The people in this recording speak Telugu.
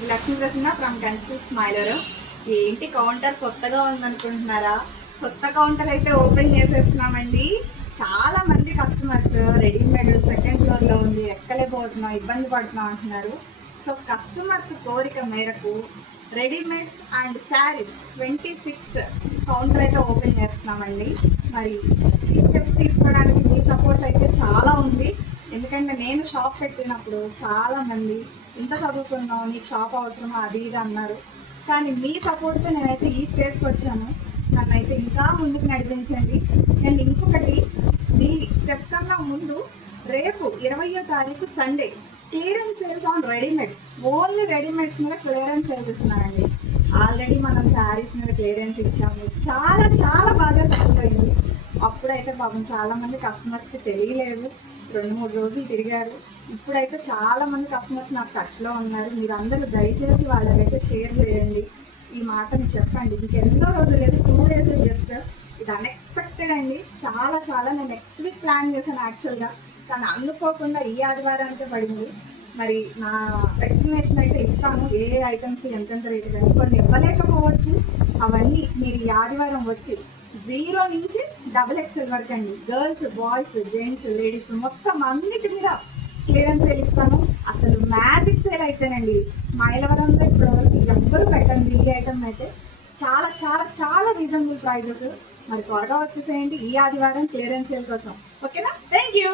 ఇది లక్ష్మీ ప్రసన్న ఫ్రమ్ కన్సిల్ స్మైలర్. ఏంటి కౌంటర్ కొత్తగా ఉందనుకుంటున్నారా? కొత్త కౌంటర్ అయితే ఓపెన్ చేసేస్తున్నామండి. చాలా మంది కస్టమర్స్ రెడీమేడ్ సెకండ్ ఫ్లోర్లో ఉంది, ఎక్కలేకపోతున్నాం, ఇబ్బంది పడుతున్నాం అంటున్నారు. సో కస్టమర్స్ కోరిక మేరకు readymades and saris 26th counter అయితే ఓపెన్ చేస్తున్నామండి. మరి ఈ స్టెప్ తీసుకోవడానికి మీ సపోర్ట్ అయితే చాలా ఉంది. ఎందుకంటే నేను షాప్ పెట్టినప్పుడు చాలామంది ఇంత చదువుకున్నావు, నీకు షాప్ అవసరమా, అది ఇది అన్నారు. కానీ మీ సపోర్ట్తో నేనైతే ఈ స్టేజ్కి వచ్చాను. నన్ను అయితే ఇంకా ముందుకు నడిపించండి. అండ్ ఇంకొకటి, ఈ స్టెప్ కన్నా ముందు రేపు 20వ తారీఖు Sunday clearance sales on readymades, only readymades మీద క్లియరెన్స్ సేల్స్ ఇస్తున్నానండి. ఆల్రెడీ మనం శారీస్ మీద క్లియరెన్స్ ఇచ్చాము, చాలా చాలా బాగా సక్సెస్ అయింది. అప్పుడైతే పాపం చాలామంది కస్టమర్స్కి తెలియలేదు, 2-3 రోజులు తిరిగారు. ఇప్పుడైతే చాలామంది కస్టమర్స్ నాకు టచ్లో ఉన్నారు. మీరందరూ దయచేసి వాళ్ళకైతే షేర్ చేయండి, ఈ మాటని చెప్పండి. ఇంకెన్నో రోజులు లేదు, 2 days జస్ట్. ఇది అన్ఎక్స్పెక్టెడ్ అండి, చాలా చాలా. నేను నెక్స్ట్ వీక్ ప్లాన్ చేశాను యాక్చువల్గా, కానీ అనుకోకుండా ఈ ఆదివారానికే పడింది. మరి నా ఎక్స్ప్లెనేషన్ అయితే ఇస్తాను, ఏ ఐటమ్స్ ఎంతెంత రేటు, కానీ కొన్ని ఇవ్వలేకపోవచ్చు. అవన్నీ మీరు ఈ ఆదివారం వచ్చి 0 నుంచి XXL వరకు అండి, గర్ల్స్, బాయ్స్, జెంట్స్, లేడీస్ మొత్తం అన్నిటి మీద క్లియరెన్స్ సేల్ ఇస్తాను. అసలు మ్యాజిక్ సేల్ అయితేనండి, మైలవరంలో ఇప్పటివరకు ఎవ్వరు పెట్టండి ఈ ఐటమ్ అయితే. చాలా చాలా చాలా రీజనబుల్ ప్రైజెస్. మరి త్వరగా వచ్చేసేయండి ఈ ఆదివారం క్లియరెన్స్ సేల్ కోసం. ఓకేనా? Thank you.